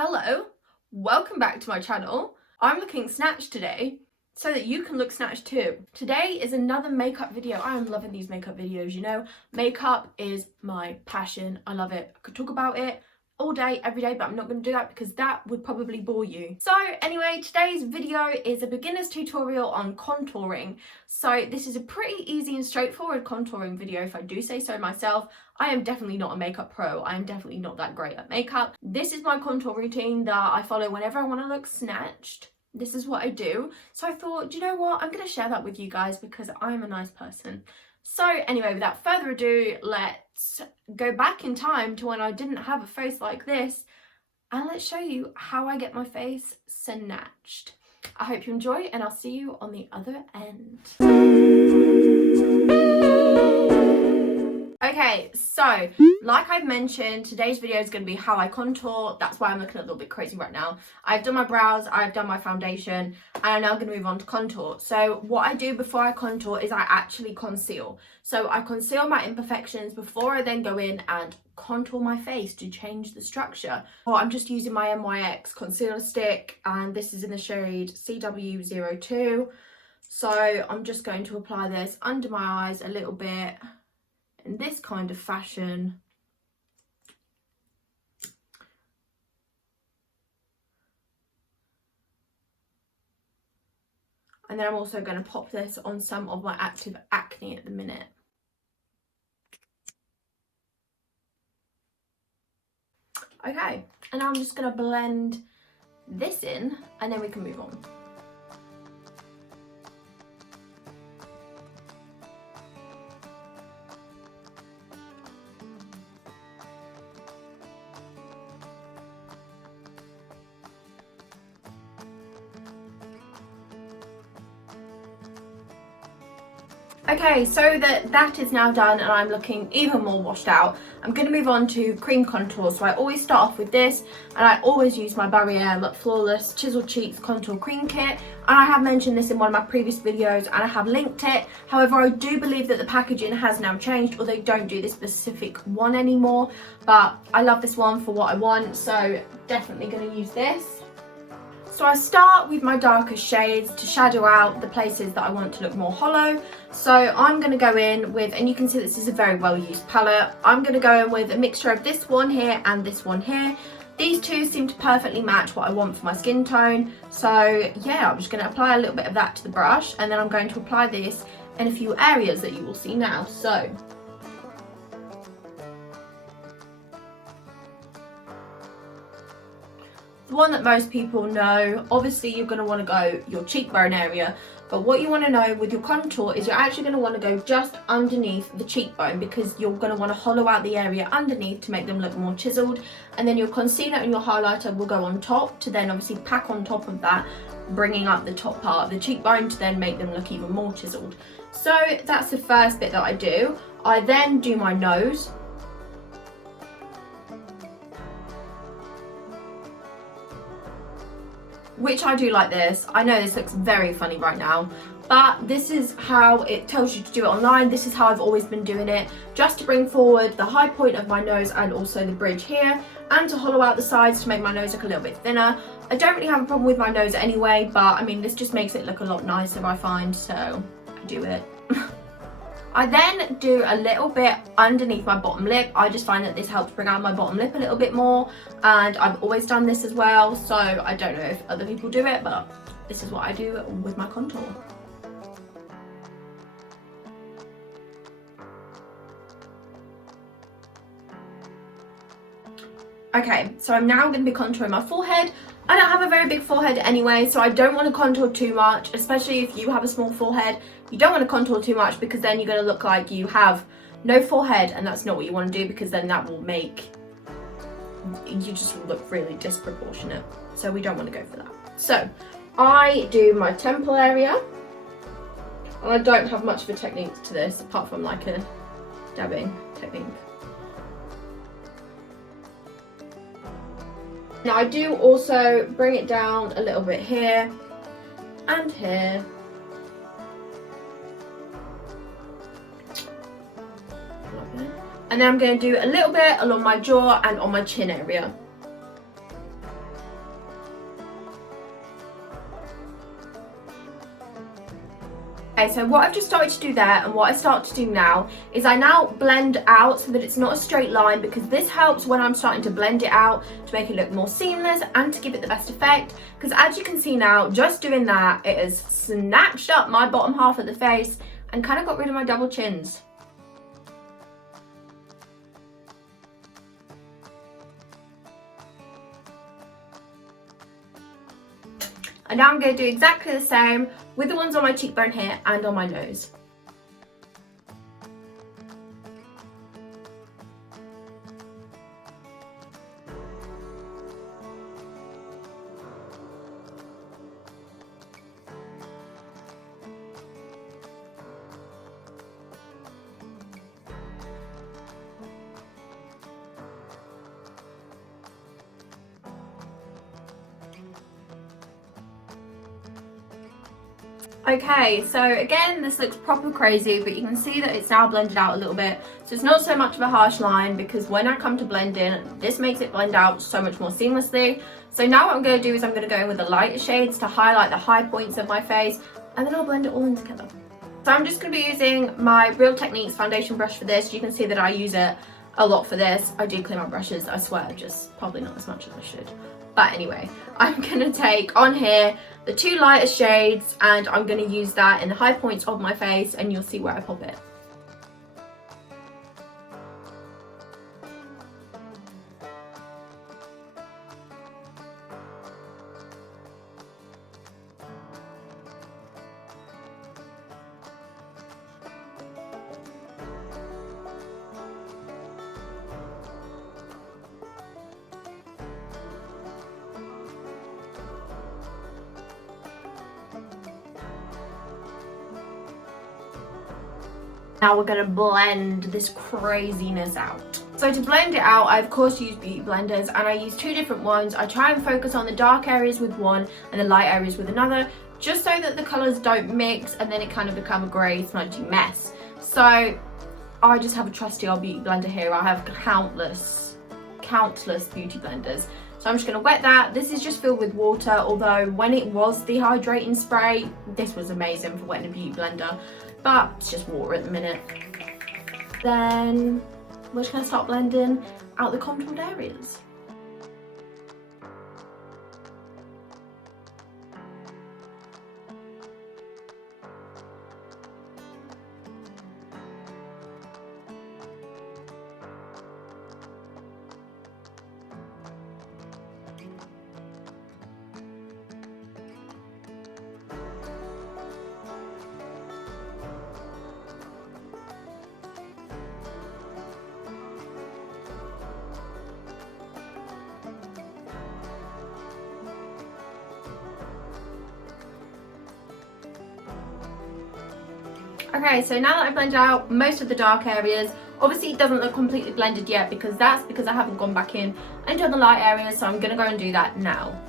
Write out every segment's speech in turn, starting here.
Hello, welcome back to my channel. I'm looking snatched today so that you can look snatched too. Today is another makeup video. I am loving these makeup videos, you know. Makeup is my passion. I love it. I could talk about it all day, every day, but I'm not going to do that because that would probably bore you. So anyway, today's video is a beginner's tutorial on contouring. So this is a pretty easy and straightforward contouring video, if I do say so myself. I am definitely not a makeup pro. I am definitely not that great at makeup. This is my contour routine that I follow whenever I want to look snatched. This is what I do. So I thought, do you know what? I'm going to share that with you guys because I'm a nice person. So anyway, without further ado, let's go back in time to when I didn't have a face like this and let's show you how I get my face snatched. I hope you enjoy and I'll see you on the other end. Okay, so like I've mentioned, today's video is going to be how I contour. That's why I'm looking a little bit crazy right now. I've done my brows, I've done my foundation, and I'm now going to move on to contour. So what I do before I contour is I actually conceal. So I conceal my imperfections before I then go in and contour my face to change the structure. Well, I'm just using my NYX concealer stick, and this is in the shade CW02. So I'm just going to apply this under my eyes a little bit in this kind of fashion. And then I'm also going to pop this on some of my active acne at the minute. Okay, and I'm just going to blend this in and then we can move on. Okay, so that is now done and I'm looking even more washed out. I'm going to move on to cream contour. So I always start off with this and I always use my Barriere Look Flawless Chisel Cheeks Contour Cream Kit. And I have mentioned this in one of my previous videos and I have linked it. However, I do believe that the packaging has now changed or they don't do this specific one anymore. But I love this one for what I want, so definitely going to use this. So I start with my darkest shades to shadow out the places that I want to look more hollow. So I'm going to go in with, and you can see this is a very well used palette, I'm going to go in with a mixture of this one here and this one here. These two seem to perfectly match what I want for my skin tone. So yeah, I'm just going to apply a little bit of that to the brush and then I'm going to apply this in a few areas that you will see now. So the one that most people know, obviously you're going to want to go your cheekbone area, but what you want to know with your contour is you're actually going to want to go just underneath the cheekbone because you're going to want to hollow out the area underneath to make them look more chiseled, and then your concealer and your highlighter will go on top to then obviously pack on top of that, bringing up the top part of the cheekbone to then make them look even more chiseled. So that's the first bit that I do. I then do my nose. Which I do like this. I know this looks very funny right now, but this is how it tells you to do it online. This is how I've always been doing it, just to bring forward the high point of my nose and also the bridge here, and to hollow out the sides to make my nose look a little bit thinner. I don't really have a problem with my nose anyway, but I mean, this just makes it look a lot nicer, I find, so I do it. I then do a little bit underneath my bottom lip. I just find that this helps bring out my bottom lip a little bit more, and I've always done this as well, so I don't know if other people do it, but this is what I do with my contour. Okay, so I'm now going to be contouring my forehead. I don't have a very big forehead anyway, so I don't want to contour too much, especially if you have a small forehead. You don't want to contour too much because then you're going to look like you have no forehead, and that's not what you want to do because then that will make you just look really disproportionate. So we don't want to go for that. So I do my temple area, and I don't have much of a technique to this apart from like a dabbing technique. Now I do also bring it down a little bit here and here. And then I'm going to do a little bit along my jaw and on my chin area. Okay, so what I've just started to do there and what I start to do now is I now blend out so that it's not a straight line, because this helps when I'm starting to blend it out to make it look more seamless and to give it the best effect. Because as you can see now, just doing that, it has snatched up my bottom half of the face and kind of got rid of my double chins. And now I'm going to do exactly the same with the ones on my cheekbone here and on my nose. Okay, so again, this looks proper crazy, but you can see that it's now blended out a little bit. So it's not so much of a harsh line, because when I come to blend in, this makes it blend out so much more seamlessly. So now what I'm going to do is I'm going to go in with the lighter shades to highlight the high points of my face, and then I'll blend it all in together. So I'm just going to be using my Real Techniques foundation brush for this. You can see that I use it a lot for this. I do clean my brushes, I swear, just probably not as much as I should. But anyway, I'm going to take on here the two lighter shades, and I'm going to use that in the high points of my face, and you'll see where I pop it. Now we're going to blend this craziness out. So to blend it out, I of course use beauty blenders, and I use two different ones. I try and focus on the dark areas with one and the light areas with another, just so that the colours don't mix and then it kind of become a grey smudgy mess. So I just have a trusty old beauty blender here. I have countless beauty blenders. So I'm just going to wet that. This is just filled with water, although when it was the hydrating spray, this was amazing for wetting a beauty blender. But it's just water at the minute. Then we're just going to start blending out the contoured areas. Okay, so now that I've blended out most of the dark areas, obviously it doesn't look completely blended yet, because I haven't gone back in and done the light areas, so I'm going to go and do that now.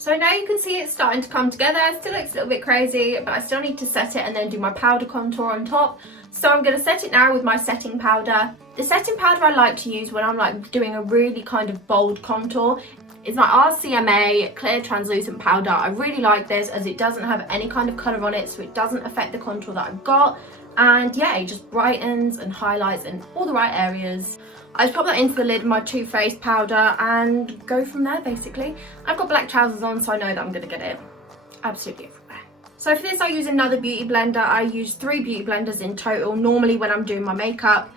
So now you can see it's starting to come together. It still looks a little bit crazy, but I still need to set it and then do my powder contour on top. So I'm going to set it now with my setting powder. The setting powder I like to use when I'm like doing a really kind of bold contour is my RCMA clear translucent powder. I really like this as it doesn't have any kind of colour on it, so it doesn't affect the contour that I've got. And yeah, it just brightens and highlights in all the right areas. I just pop that into the lid of my Too Faced powder and go from there basically. I've got black trousers on, so I know that I'm going to get it absolutely everywhere. So for this I use another beauty blender. I use 3 beauty blenders in total normally when I'm doing my makeup.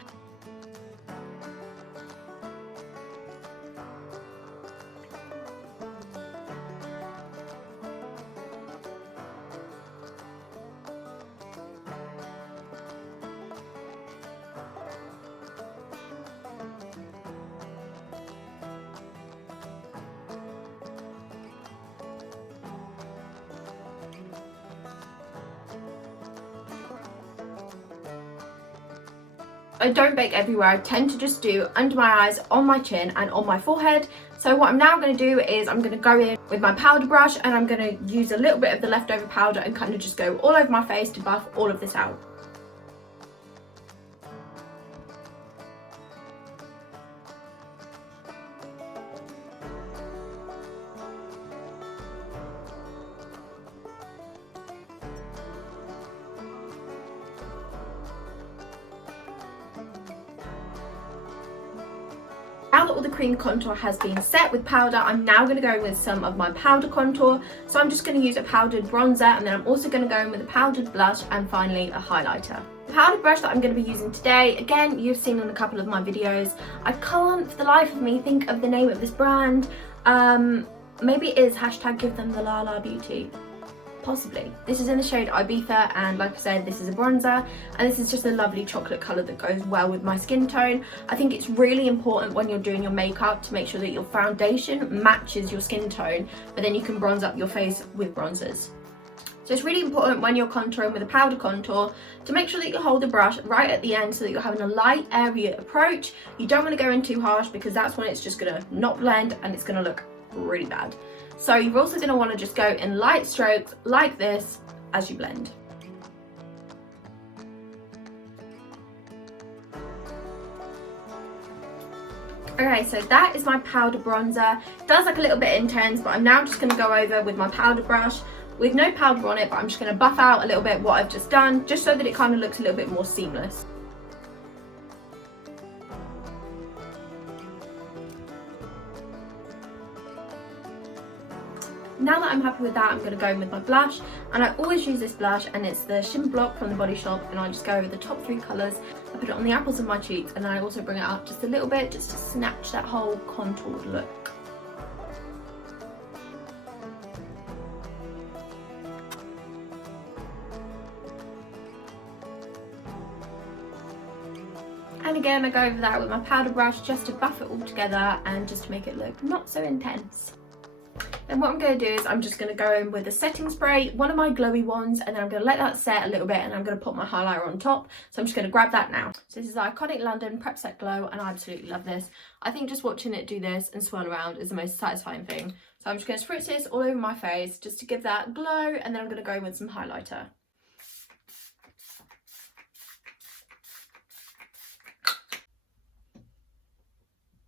I don't bake everywhere. I tend to just do under my eyes, on my chin and on my forehead. So what I'm now going to do is I'm going to go in with my powder brush and I'm going to use a little bit of the leftover powder and kind of just go all over my face to buff all of this out. Now that all the cream contour has been set with powder, I'm now going to go in with some of my powder contour. So I'm just going to use a powdered bronzer, and then I'm also going to go in with a powdered blush and finally a highlighter. The powder brush that I'm going to be using today, again, you've seen in a couple of my videos. I can't for the life of me think of the name of this brand. Maybe it is hashtag give them the La La Beauty. Possibly. This is in the shade Ibiza, and like I said, this is a bronzer, and this is just a lovely chocolate colour that goes well with my skin tone. I think it's really important when you're doing your makeup to make sure that your foundation matches your skin tone, but then you can bronze up your face with bronzers. So it's really important when you're contouring with a powder contour to make sure that you hold the brush right at the end so that you're having a light, airy approach. You don't want to go in too harsh because that's when it's just going to not blend and it's going to look really bad. So you're also going to want to just go in light strokes like this as you blend. Okay, so that is my powder bronzer. It does look a little bit intense, but I'm now just going to go over with my powder brush with no powder on it, but I'm just going to buff out a little bit what I've just done, just so that it kind of looks a little bit more seamless. Now that I'm happy with that, I'm going to go in with my blush, and I always use this blush, and it's the Shimmer Block from the Body Shop, and I just go over the top 3 colours. I put it on the apples of my cheeks, and then I also bring it up just a little bit just to snatch that whole contoured look. And again, I go over that with my powder brush just to buff it all together and just to make it look not so intense. And what I'm going to do is I'm just going to go in with a setting spray, one of my glowy ones, and then I'm going to let that set a little bit, and I'm going to put my highlighter on top. So I'm just going to grab that now. So this is Iconic London Prep Set Glow, and I absolutely love this. I think just watching it do this and swirl around is the most satisfying thing. So I'm just going to spritz this all over my face just to give that glow, and then I'm going to go in with some highlighter.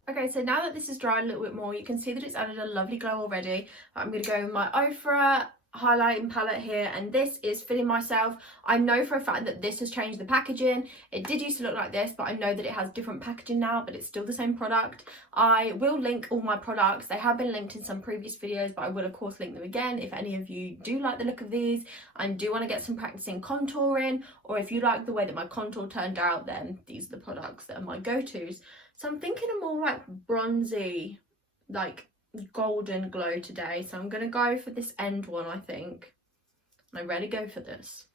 Okay, so now that this is dried a little bit more, you can see that it's added a lovely glow already. I'm going to go with my Ofra highlighting palette here, and this is Feeling Myself. I know for a fact that this has changed the packaging. It did used to look like this, but I know that it has different packaging now, but it's still the same product. I will link all my products. They have been linked in some previous videos, but I will of course link them again if any of you do like the look of these and do want to get some practicing contouring, or if you like the way that my contour turned out, then these are the products that are my go-tos. So I'm thinking a more like bronzy, like golden glow today. So I'm going to go for this end one, I think. I really go for this.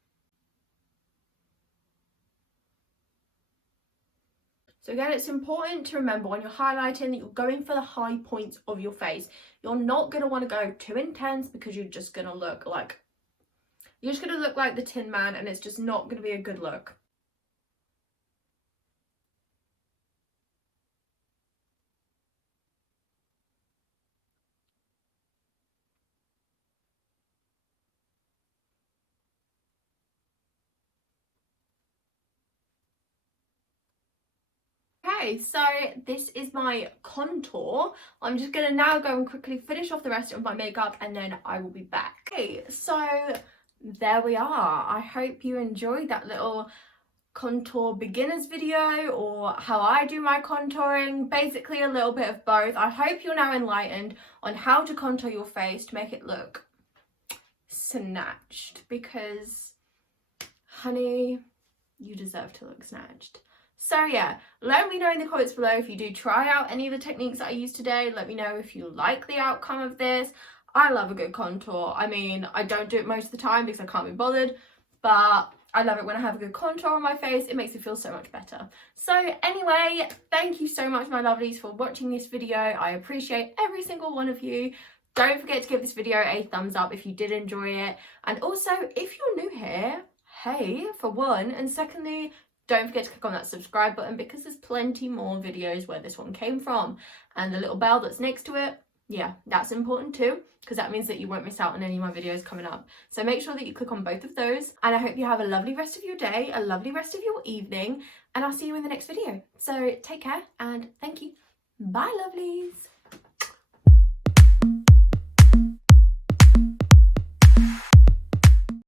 So again, it's important to remember when you're highlighting that you're going for the high points of your face. You're not going to want to go too intense because you're just going to look like the Tin Man, and it's just not going to be a good look. Okay, so this is my contour. I'm just gonna now go and quickly finish off the rest of my makeup, and then I will be back. Okay, so there we are. I hope you enjoyed that little contour beginners video, or how I do my contouring, basically a little bit of both. I hope you're now enlightened on how to contour your face to make it look snatched, because honey, you deserve to look snatched. So yeah, let me know in the comments below if you do try out any of the techniques that I used today. Let me know if you like the outcome of this. I love a good contour. I mean, I don't do it most of the time because I can't be bothered, but I love it when I have a good contour on my face. It makes it feel so much better. So anyway, thank you so much, my lovelies, for watching this video. I appreciate every single one of you. Don't forget to give this video a thumbs up if you did enjoy it. And also, if you're new here, hey, for one, and secondly, don't forget to click on that subscribe button because there's plenty more videos where this one came from. And the little bell that's next to it, yeah, that's important too, because that means that you won't miss out on any of my videos coming up. So make sure that you click on both of those, and I hope you have a lovely rest of your day, a lovely rest of your evening, and I'll see you in the next video. So take care and thank you. Bye, lovelies.